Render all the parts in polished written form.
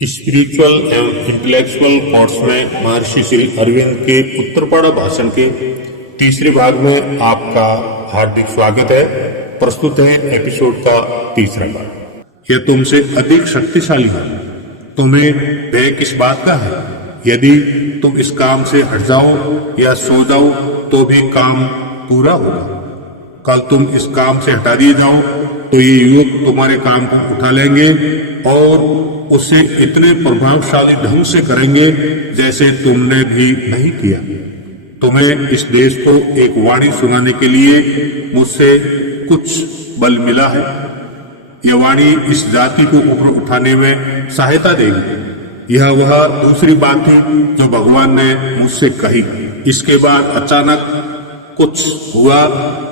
Spiritual एवं intellectual course में महर्षि श्री अरविंद के उत्तरपाड़ा भाषण के तीसरे भाग में आपका हार्दिक स्वागत है। प्रस्तुत है एपिसोड का तीसरा भाग। यह तुमसे अधिक शक्तिशाली है, तुम्हें भय किस बात का है? यदि तुम इस काम से हट जाओ या सो जाओ तो भी काम पूरा होगा। कल तुम इस काम से हटा दिए जाओ तो ये युवक तुम्हारे काम को उठा लेंगे और उसे इतने प्रभावशाली ढंग से करेंगे जैसे तुमने भी नहीं किया। तुम्हें इस देश को एक वाणी सुनाने के लिए मुझसे कुछ बल मिला है। यह वाणी इस जाति को ऊपर उठाने में सहायता देगी। यह वह दूसरी बात थी जो भगवान ने मुझसे कही। इसके बाद अचानक कुछ हुआ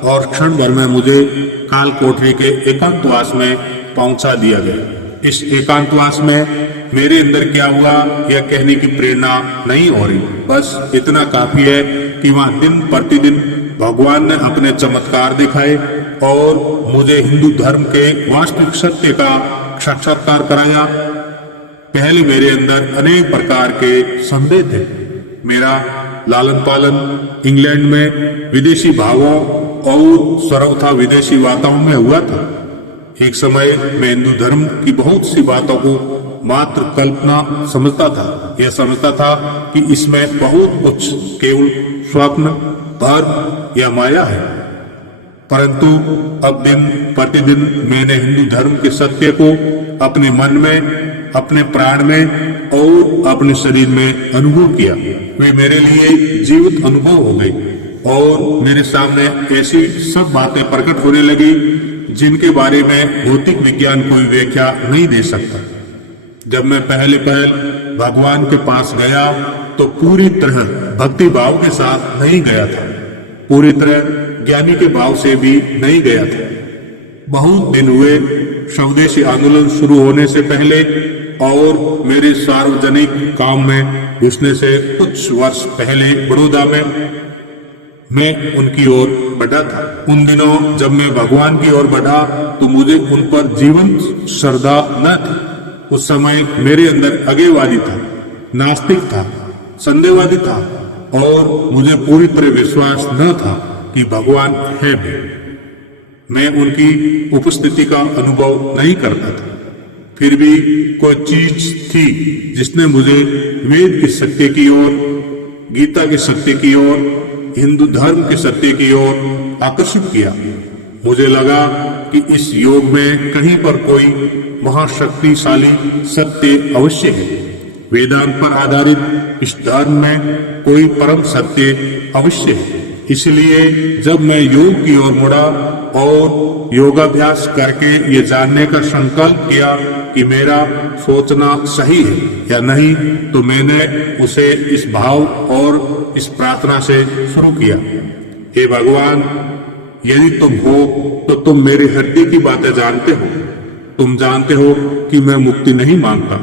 और क्षण भर में मुझे काल कोठरी के एकांतवास में पहुंचा दिया गया। इस एकांतवास में मेरे अंदर क्या हुआ यह कहने की प्रेरणा नहीं हो रही। बस इतना काफी है कि वहां दिन प्रतिदिन भगवान ने अपने चमत्कार दिखाए और मुझे हिंदू धर्म के वास्तविक सत्य का साक्षात्कार कराया। पहले मेरे अंदर अनेक प्रकार के संदेह थे। मेरा लालन पालन इंग्लैंड में विदेशी भावों और सर्वथा विदेशी वातावरण में हुआ था। एक समय मैं हिंदू धर्म की बहुत सी बातों को मात्र कल्पना समझता था। यह समझता था कि इसमें बहुत कुछ केवल स्वप्न, भ्रम या माया है। परंतु अब दिन प्रतिदिन मैंने हिंदू धर्म के सत्य को अपने मन में, अपने प्राण में और अपने शरीर में अनुभव किया। वे मेरे लिए जीवित अनुभव हो गई और मेरे सामने ऐसी सब बातें प्रकट होने लगी जिनके बारे में भौतिक विज्ञान कोई व्याख्या नहीं दे सकता। जब मैं पहले भगवान के पास गया तो पूरी तरह भक्ति भाव के साथ नहीं गया था, पूरी तरह ज्ञानी के भाव से भी नहीं गया था। बहुत दिन हुए स्वदेशी आंदोलन शुरू होने से पहले और मेरे सार्वजनिक काम में घुसने से कुछ वर्ष पहले बड़ौदा में मैं उनकी ओर बढ़ा था। उन दिनों जब मैं भगवान की ओर बढ़ा तो मुझे उन पर जीवंत श्रद्धा न थी। उस समय मेरे अंदर अज्ञेयवादी था, नास्तिक था, संदेहवादी था और मुझे पूरी तरह विश्वास न था कि भगवान है भी। मैं उनकी उपस्थिति का अनुभव नहीं करता था। फिर भी कोई चीज थी जिसने मुझे वेद के सत्य की ओर, गीता के सत्य की ओर, हिंदू धर्म के सत्य की ओर आकर्षित किया। मुझे लगा कि इस योग में कहीं पर कोई महाशक्तिशाली सत्य अवश्य है। वेदांत पर आधारित इस धर्म में कोई परम सत्य अवश्य है। इसलिए जब मैं योग की ओर मुड़ा और योगाभ्यास करके ये जानने का संकल्प किया कि मेरा सोचना सही है या नहीं, तो मैंने उसे इस भाव और इस प्रार्थना से शुरू किया। हे भगवान, यदि तुम हो तो तुम मेरे हृदय की बातें जानते हो। तुम जानते हो कि मैं मुक्ति नहीं मांगता।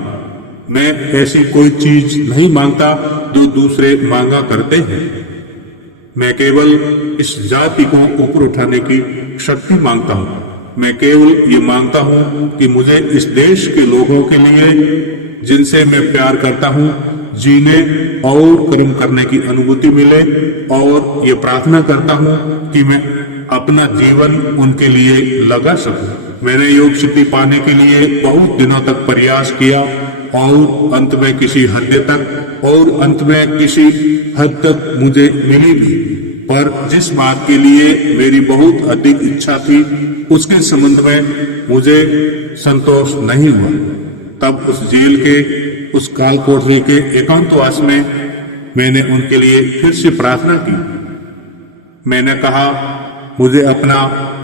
मैं ऐसी कोई चीज नहीं मांगता जो दूसरे मांगा करते हैं। मैं केवल इस जाति को ऊपर उठाने की शक्ति मांगता हूँ। मैं केवल ये मांगता हूँ कि मुझे इस देश के लोगों के लिए, जिनसे मैं प्यार करता हूँ, जीने और कर्म करने की अनुभूति मिले और ये प्रार्थना करता हूँ कि मैं अपना जीवन उनके लिए लगा सकूं। मैंने योग सिद्धि पाने के लिए बहुत दिनों तक प्रयास किया और अंत में किसी हद तक मुझे मिली भी। पर जिस बात के लिए मेरी बहुत अधिक इच्छा थी उसके संबंध में मुझे संतोष नहीं हुआ। तब उस जेल के, उस काल कोठरी के एकांतवास में मैंने उनके लिए फिर से प्रार्थना की। मैंने कहा, मुझे अपना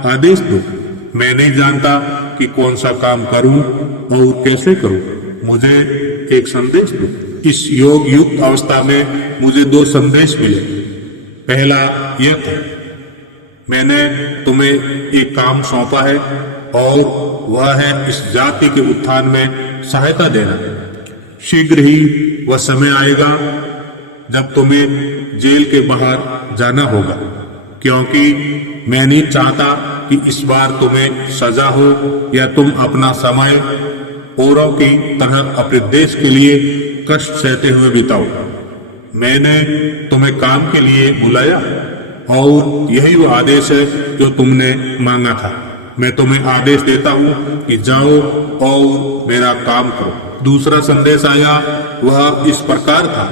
आदेश दो। मैं नहीं जानता कि कौन सा काम करूं और कैसे करूं। मुझे एक संदेश दो। इस योग युक्त अवस्था में मुझे दो संदेश मिले। पहला यह था, मैंने तुम्हें एक काम सौंपा है और वह है इस जाति के उत्थान में सहायता देना। शीघ्र ही वह समय आएगा जब तुम्हें जेल के बाहर जाना होगा, क्योंकि मैं नहीं चाहता कि इस बार तुम्हें सजा हो या तुम अपना समय औरों की तरह अपने देश के लिए कष्ट सहते हुए बिताओ। मैंने तुम्हें काम के लिए बुलाया और यही वो आदेश है जो तुमने मांगा था। मैं तुम्हें आदेश देता हूँ कि जाओ और मेरा काम करो। दूसरा संदेश आया, वह इस प्रकार था,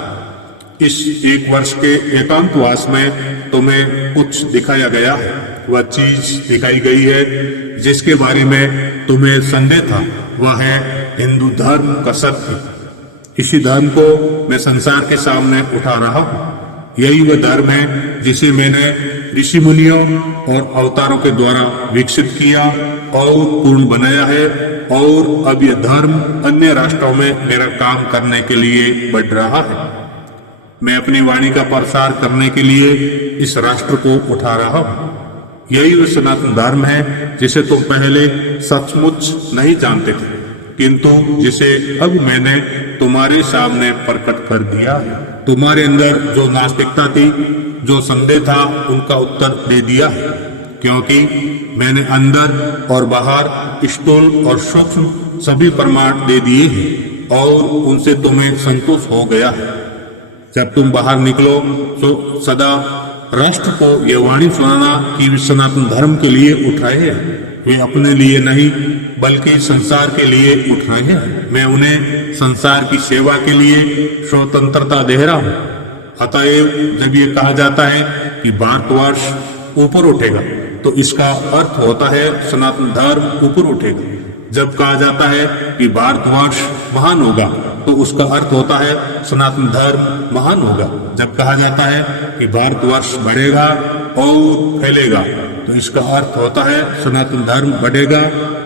इस 1 वर्ष के एकांतवास में तुम्हें कुछ दिखाया गया है। वह चीज दिखाई गई है जिसके बारे में तुम्हें संदेह था, वह है हिंदू धर्म का सत्य। इसी धर्म को मैं संसार के सामने उठा रहा हूँ। यही वह धर्म है जिसे मैंने ऋषि मुनियों और अवतारों के द्वारा विकसित किया और पूर्ण बनाया है, और अब यह धर्म अन्य राष्ट्रों में मेरा काम करने के लिए बढ़ रहा है। मैं अपनी वाणी का प्रसार करने के लिए इस राष्ट्र को उठा रहा हूँ। यही वह सनातन धर्म है जिसे तुम पहले सचमुच नहीं जानते थे, किंतु जिसे अब मैंने तुम्हारे सामने प्रकट कर दिया। तुम्हारे अंदर जो नास्तिकता थी, जो संदेह था, उनका उत्तर दे दिया, क्योंकि मैंने अंदर और बाहर स्थूल और सूक्ष्म सभी प्रमाण दे दिए हैं और उनसे तुम्हें संतोष हो गया है। जब तुम बाहर निकलो तो सदा राष्ट्र को यह वाणी सुनाना कि वे सनातन धर्म के लिए उठ रहे हैं। वे अपने लिए नहीं बल्कि संसार के लिए उठ रहे हैं। मैं उन्हें संसार की सेवा के लिए स्वतंत्रता दे रहा हूँ। अतएव जब ये कहा जाता है कि भारतवर्ष ऊपर उठेगा, तो इसका अर्थ होता है सनातन धर्म ऊपर उठेगा। जब कहा जाता है कि भारतवर्ष महान होगा, तो उसका अर्थ होता है सनातन धर्म महान होगा। जब कहा जाता है कि भारतवर्ष बढ़ेगा और फैलेगा, तो इसका अर्थ होता है सनातन धर्म बढ़ेगा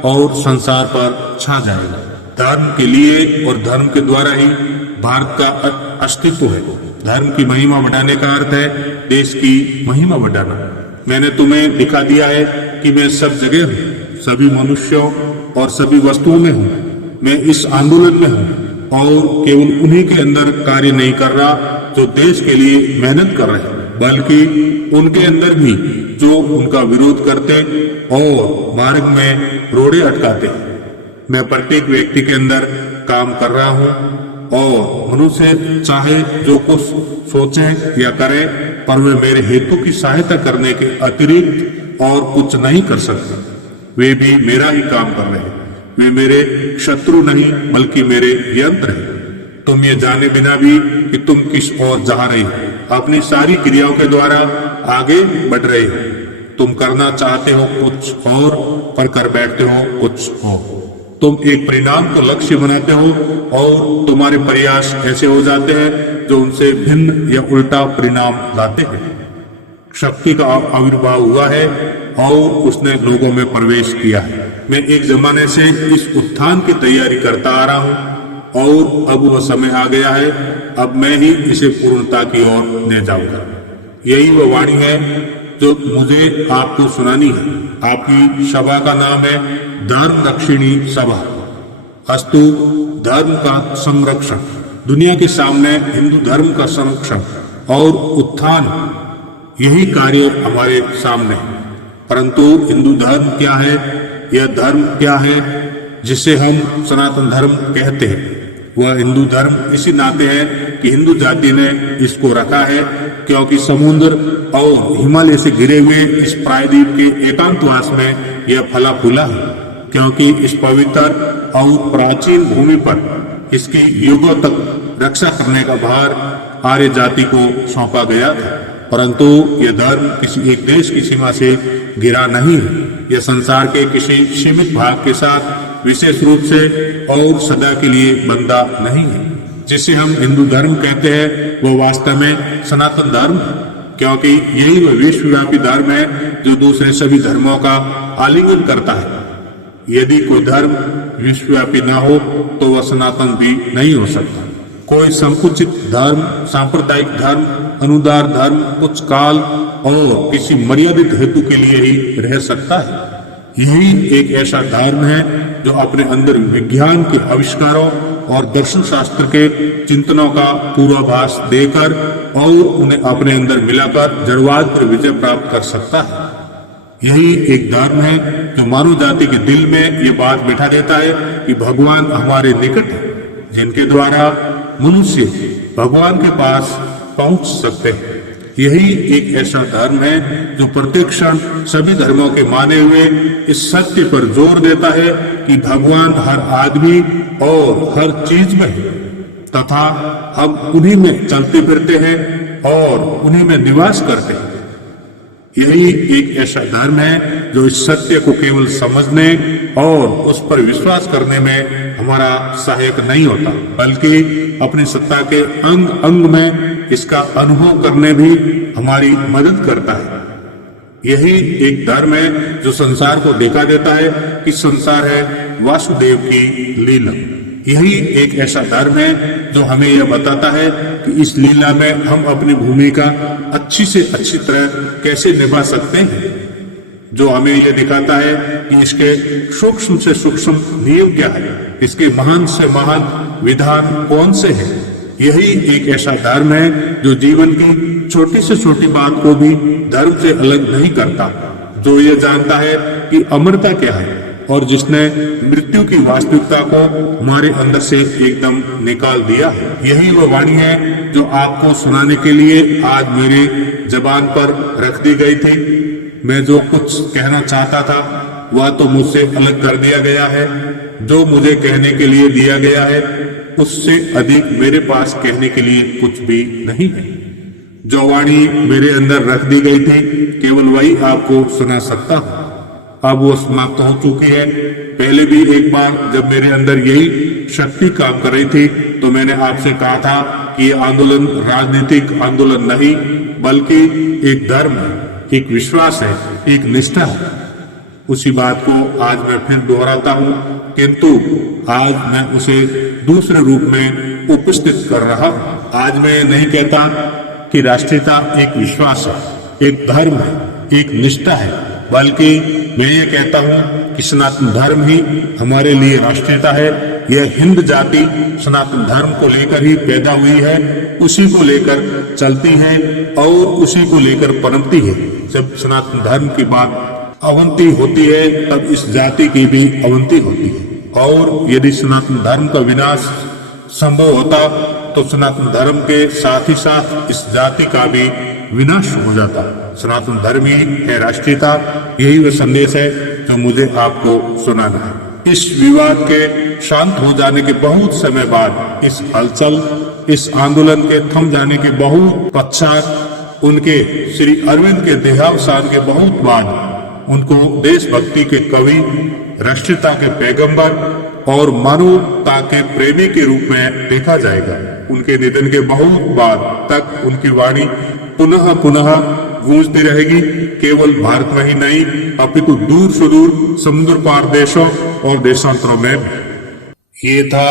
और संसार पर छा जाएगा। धर्म के लिए और धर्म के द्वारा ही भारत का अस्तित्व है। धर्म की महिमा बढ़ाने का अर्थ है देश की महिमा बढ़ाना। मैंने तुम्हें दिखा दिया है कि मैं सब जगह हूँ, सभी मनुष्यों और सभी वस्तुओं में हूँ। मैं इस आंदोलन में हूँ और केवल उन्हीं के अंदर कार्य नहीं कर रहा जो देश के लिए मेहनत कर रहे हैं, बल्कि उनके अंदर भी जो उनका विरोध करते और मार्ग में रोड़े अटकाते। मैं प्रत्येक व्यक्ति के अंदर काम कर रहा हूँ और मनुष्य चाहे जो कुछ सोचे या करे, पर वे मेरे हेतु की सहायता करने के अतिरिक्त और कुछ नहीं कर सकते। वे भी मेरा ही काम कर रहे हैं। वे मेरे शत्रु नहीं बल्कि मेरे यंत्र हैं। तुम ये जाने बिना भी कि तुम किस ओर जा रहे हो, अपनी सारी क्रियाओं के द्वारा आगे बढ़ रहे हो। तुम करना चाहते हो कुछ और, पर कर बैठते हो कुछ और। तुम एक परिणाम को लक्ष्य बनाते हो और तुम्हारे प्रयास ऐसे हो जाते हैं जो उनसे भिन्न या उल्टा परिणाम लाते हैं। शक्ति का आविर्भाव हुआ है और उसने लोगों में प्रवेश किया है। मैं एक जमाने से इस उत्थान की तैयारी करता आ रहा हूँ और अब वह समय आ गया है। अब मैं ही इसे पूर्णता की ओर ले जाऊंगा। यही वह वाणी है जो मुझे आपको सुनानी है। आपकी सभा का नाम है धर्म रक्षिणी सभा। अस्तु धर्म का संरक्षण, दुनिया के सामने हिंदू धर्म का संरक्षण और उत्थान, यही कार्य हमारे सामने है। परंतु हिंदू धर्म क्या है? यह धर्म क्या है जिसे हम सनातन धर्म कहते हैं? वह हिंदू धर्म इसी नाते है कि हिंदू जाति ने इसको रखा है क्योंकि समुद्र और हिमालय से घिरे हुए इस प्रायद्वीप के एकांतवास में यह फला फूला है, क्योंकि इस पवित्र और प्राचीन भूमि पर इसकी युगों तक रक्षा करने का भार आर्य जाति को सौंपा गया था। परंतु यह धर्म किसी एक देश की सीमा से घिरा नहीं है। यह संसार के किसी सीमित भाग के साथ विशेष रूप से और सदा के लिए बंधा नहीं है। जिसे हम हिंदू धर्म कहते हैं वह वास्तव में सनातन धर्म है, क्योंकि यही वह विश्वव्यापी धर्म है जो दूसरे सभी धर्मों का आलिंगन करता है। यदि कोई धर्म विश्वव्यापी न हो तो वह सनातन भी नहीं हो सकता। कोई संकुचित धर्म, सांप्रदायिक धर्म, अनुदार धर्म कुछ काल और किसी मर्यादित हेतु के लिए ही रह सकता है। यही एक ऐसा धर्म है जो अपने अंदर विज्ञान के आविष्कारों और दर्शन शास्त्र के चिंतनों का पूर्वाभास देकर और उन्हें अपने अंदर मिलाकर जड़वाद पर विजय प्राप्त कर सकता है। यही एक धर्म है जो मानव जाति के दिल में ये बात बिठा देता है कि भगवान हमारे निकट है, जिनके द्वारा मनुष्य भगवान के पास पहुंच सकते हैं। यही एक ऐसा धर्म है जो प्रत्येक क्षण सभी धर्मों के माने हुए इस सत्य पर जोर देता है कि भगवान हर आदमी और हर चीज में है तथा हम उन्हीं में चलते फिरते हैं और उन्हीं में निवास करते हैं। यही एक ऐसा धर्म है जो इस सत्य को केवल समझने और उस पर विश्वास करने में हमारा सहायक नहीं होता, बल्कि अपनी सत्ता के अंग अंग में इसका अनुभव करने भी हमारी मदद करता है। यही एक धर्म है जो संसार को दिखा देता है कि संसार है वासुदेव की लीला। यही एक ऐसा धर्म है जो हमें यह बताता है कि इस लीला में हम अपनी भूमिका अच्छी से अच्छी तरह कैसे निभा सकते हैं, जो हमें यह दिखाता है कि इसके सूक्ष्म से सूक्ष्म नियम क्या है, इसके महान से महान विधान कौन से हैं। यही एक ऐसा धर्म है जो जीवन की छोटी से छोटी बात को भी धर्म से अलग नहीं करता, जो यह जानता है कि अमरता क्या है और जिसने मृत्यु की वास्तविकता को हमारे अंदर से एकदम निकाल दिया है। यही वो वाणी है जो आपको सुनाने के लिए आज मेरे जबान पर रख दी गई थी। मैं जो कुछ कहना चाहता था वह तो मुझसे अलग कर दिया गया है। जो मुझे कहने के लिए दिया गया है उससे अधिक मेरे पास कहने के लिए कुछ भी नहीं है। जो वाणी मेरे अंदर रख दी गई थी केवल वही आपको सुना सकता हूँ। अब वो समाप्त हो चुकी है। पहले भी एक बार जब मेरे अंदर यही शक्ति काम कर रही थी तो मैंने आपसे कहा था कि ये आंदोलन राजनीतिक आंदोलन नहीं बल्कि एक धर्म है, एक विश्वास है, एक निष्ठा है। उसी बात को आज मैं फिर दोहराता हूँ, किंतु आज मैं उसे दूसरे रूप में उपस्थित कर रहा हूँ। आज मैं नहीं कहता कि राष्ट्रीयता एक विश्वास है, एक धर्म है, एक निष्ठा है, बल्कि मैं ये कहता हूँ कि सनातन धर्म ही हमारे लिए राष्ट्रीयता है। यह हिंद जाति सनातन धर्म को लेकर ही पैदा हुई है, उसी को लेकर चलती है और उसी को लेकर पनपती है। जब सनातन धर्म की बात अवंती होती है तब इस जाति की भी अवंती होती है, और यदि सनातन धर्म का विनाश संभव होता तो सनातन धर्म के साथ ही साथ इस जाति का भी विनाश हो जाता। सनातन धर्म ही है राष्ट्रीयता। यही वह संदेश है जो मुझे आपको सुनाना है। इस विवाद के शांत हो जाने के बहुत समय बाद, इस हलचल, इस आंदोलन के थम जाने के बहुत पश्चात, उनके श्री अरविंद के देहावसान के बहुत बाद उनको देशभक्ति के कवि, राष्ट्रीयता के पैगंबर और मानवता के प्रेमी के रूप में देखा जाएगा। उनके निधन के बहुत बाद तक उनकी वाणी पुनः पुनः गूंजती रहेगी, केवल भारत में ही नहीं अपितु दूर सुदूर समुद्र पार देशों और देशांतरों में। ये था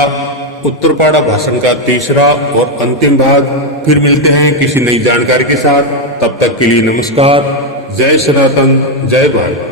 उत्तरपाड़ा भाषण का तीसरा और अंतिम भाग। फिर मिलते हैं किसी नई जानकारी के साथ। तब तक के लिए नमस्कार। जय सनातन, जय भारत।